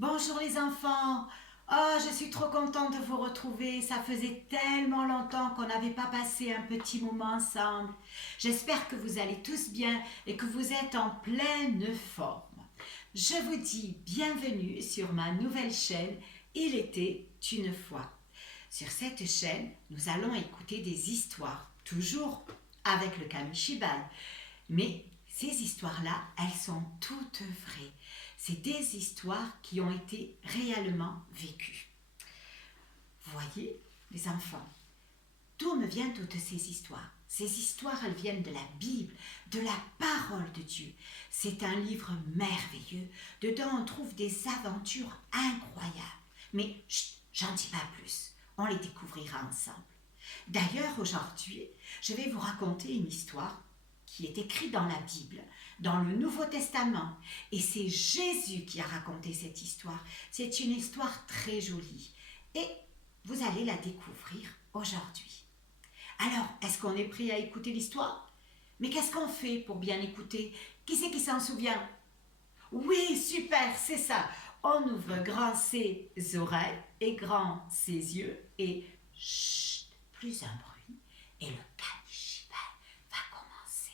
Bonjour les enfants. Oh, je suis trop contente de vous retrouver. Ça faisait tellement longtemps qu'on n'avait pas passé un petit moment ensemble. J'espère que vous allez tous bien et que vous êtes en pleine forme. Je vous dis bienvenue sur ma nouvelle chaîne Il était une fois. Sur cette chaîne, nous allons écouter des histoires, toujours avec le Kamishibai. Mais ces histoires-là, elles sont toutes vraies. C'est des histoires qui ont été réellement vécues. Vous voyez, les enfants, d'où me viennent toutes ces histoires? Ces histoires, elles viennent de la Bible, de la parole de Dieu. C'est un livre merveilleux. Dedans, on trouve des aventures incroyables. Mais chut, j'en dis pas plus. On les découvrira ensemble. D'ailleurs, aujourd'hui, je vais vous raconter une histoire qui est écrite dans la Bible, dans le Nouveau Testament. Et c'est Jésus qui a raconté cette histoire. C'est une histoire très jolie. Et vous allez la découvrir aujourd'hui. Alors, est-ce qu'on est prêt à écouter l'histoire? Mais qu'est-ce qu'on fait pour bien écouter? Qui c'est qui s'en souvient? Oui, super, c'est ça. On ouvre grand ses oreilles et grand ses yeux et chut, plus un bruit et le Kamishibai va commencer.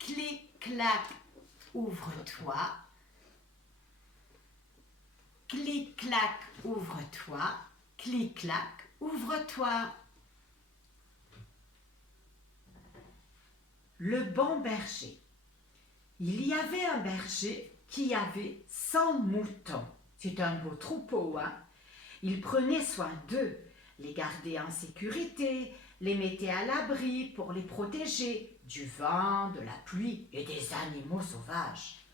Clic, clac, ouvre-toi. Clic, clac, ouvre-toi. Clic, clac, ouvre-toi. Le bon berger. Il y avait un berger qui avait 100 moutons. C'est un beau troupeau, hein? Il prenait soin d'eux, les gardait en sécurité, les mettait à l'abri pour les protéger du vent, de la pluie et des animaux sauvages.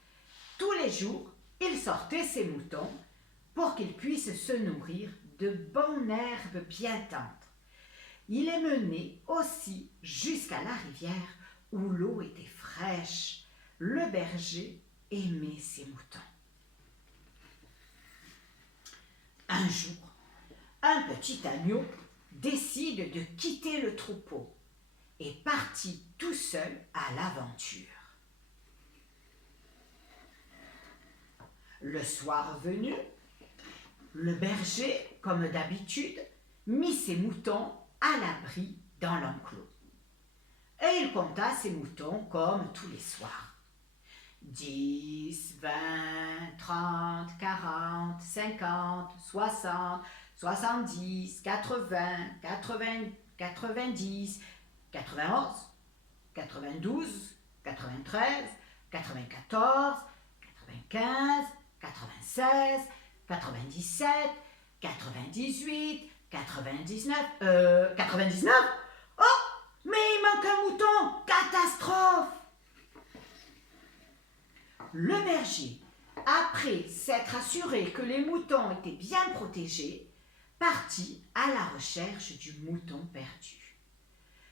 Tous les jours, il sortait ses moutons pour qu'ils puissent se nourrir de bonnes herbes bien tendres. Il les menait aussi jusqu'à la rivière où l'eau était fraîche. Le berger aimait ses moutons. Un jour, un petit agneau décide de quitter le troupeau et partit tout seul à l'aventure. Le soir venu, le berger, comme d'habitude, mit ses moutons à l'abri dans l'enclos. Et il compta ses moutons comme tous les soirs. 10, 20, 30, 40, 50, 60, 70, 80, 80, 90, 91, 92, 93, 94, 95, 96, 97, 98, 99, 99? Oh, mais il manque un mouton! Catastrophe! Le berger, après s'être assuré que les moutons étaient bien protégés, partit à la recherche du mouton perdu.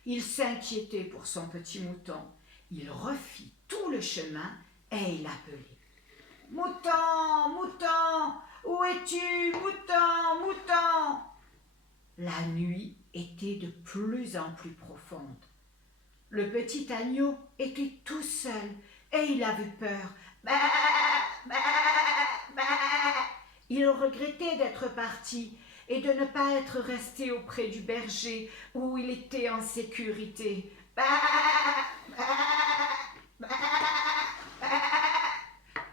Il s'inquiétait pour son petit mouton. Il refit tout le chemin et il appelait. « Mouton, mouton, où es-tu, mouton, mouton ?» La nuit était de plus en plus profonde. Le petit agneau était tout seul et il avait peur. Bah, bah, bah. Il regrettait d'être parti et de ne pas être resté auprès du berger où il était en sécurité. Bah, bah, bah, bah.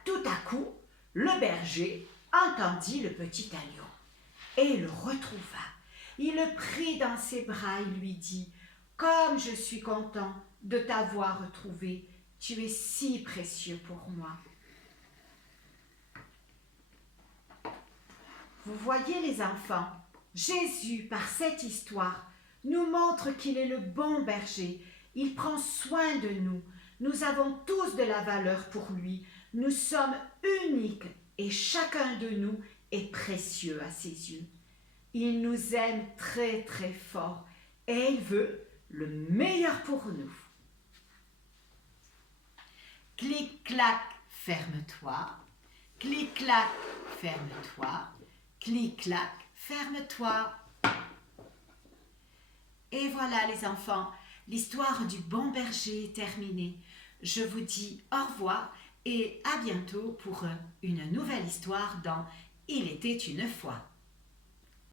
Tout à coup, le berger entendit le petit agneau et le retrouva. Il le prit dans ses bras et lui dit « Comme je suis content de t'avoir retrouvé, tu es si précieux pour moi. » Vous voyez les enfants, Jésus, par cette histoire, nous montre qu'il est le bon berger. Il prend soin de nous. Nous avons tous de la valeur pour lui. Nous sommes uniques et chacun de nous est précieux à ses yeux. Il nous aime très très fort et il veut le meilleur pour nous. Clic-clac, ferme-toi. Clic-clac, ferme-toi. Clic-clac, ferme-toi. Et voilà les enfants, l'histoire du bon berger est terminée. Je vous dis au revoir et à bientôt pour une nouvelle histoire dans Il était une fois.